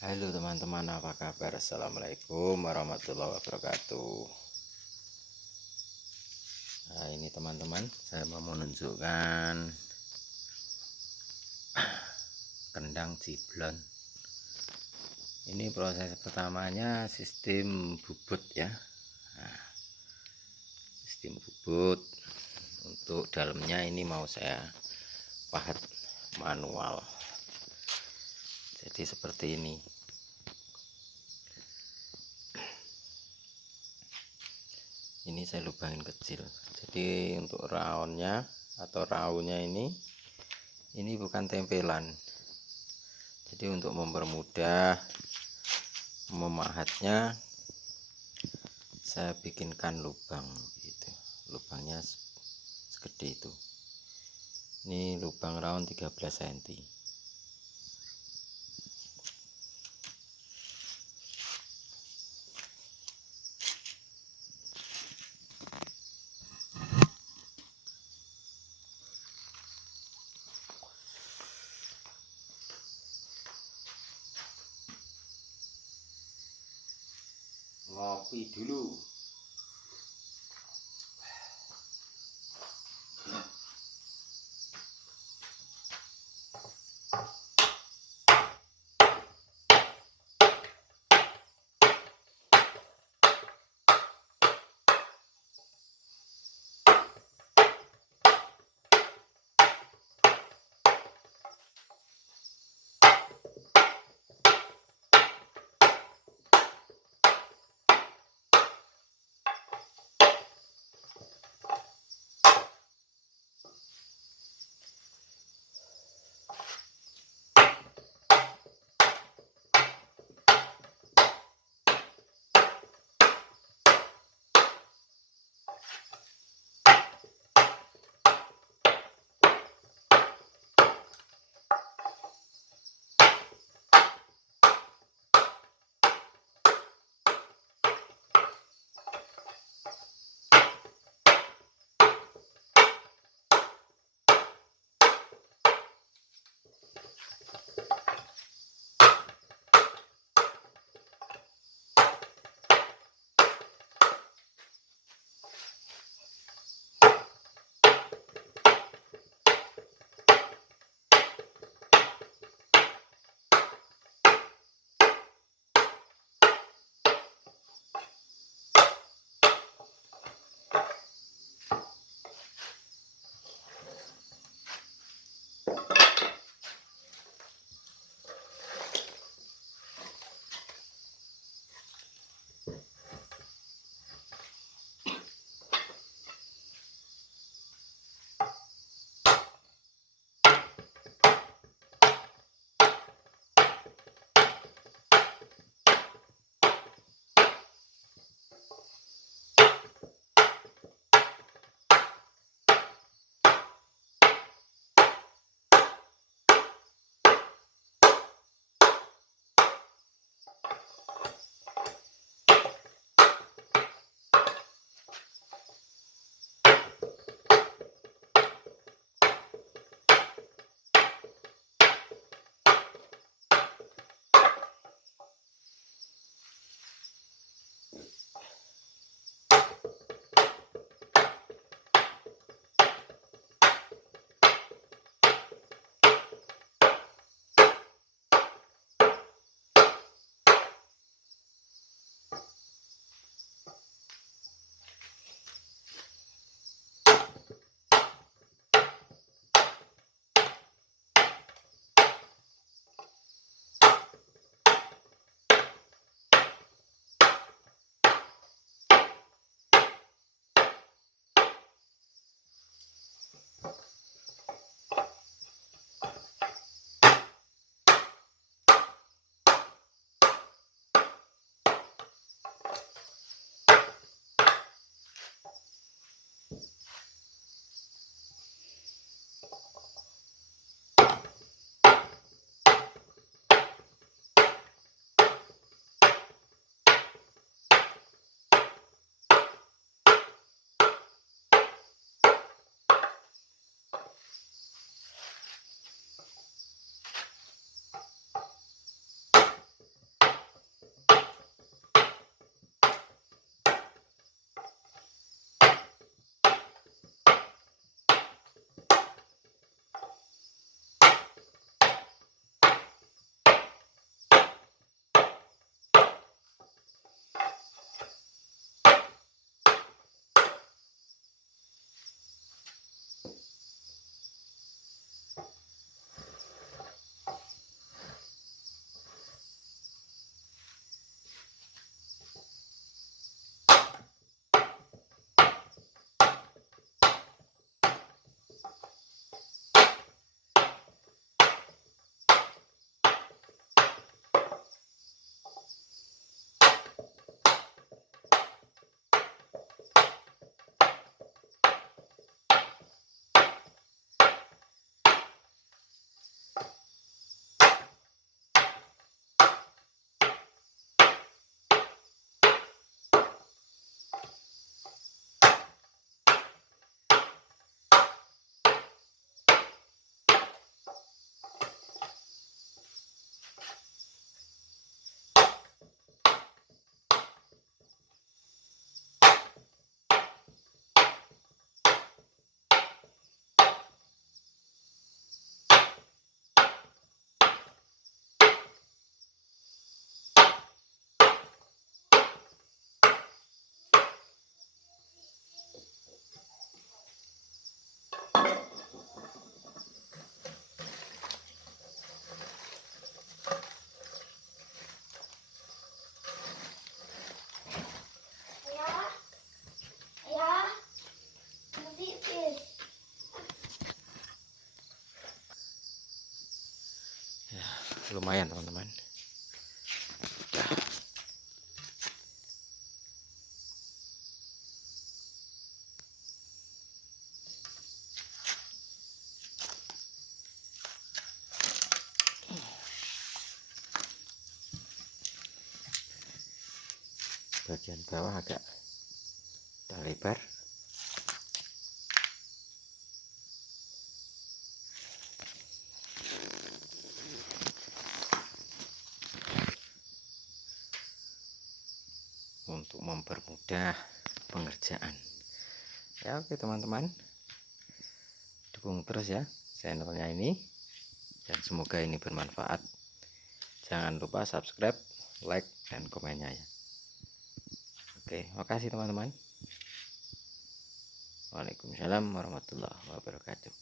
Halo teman-teman, apa kabar? Assalamualaikum warahmatullahi wabarakatuh. Nah, ini teman-teman, saya mau menunjukkan kendang ciblon. Ini proses pertamanya sistem bubut ya. Nah, sistem bubut untuk dalamnya ini mau saya pahat manual. Jadi seperti ini. Ini saya lubangin kecil. Jadi untuk raunnya atau raunya ini bukan tempelan. Jadi untuk mempermudah memahatnya, saya bikinkan lubang gitu. Lubangnya segede itu. Ini lubang round 13 cm. Ngopi dulu. lumayan teman-teman. Bagian bawah agak lebar. Untuk mempermudah pengerjaan. Ya oke teman-teman, dukung terus ya channelnya ini, dan semoga ini bermanfaat. Jangan lupa subscribe, like, dan komennya ya. Oke, makasih teman-teman. Waalaikumsalam warahmatullahi wabarakatuh.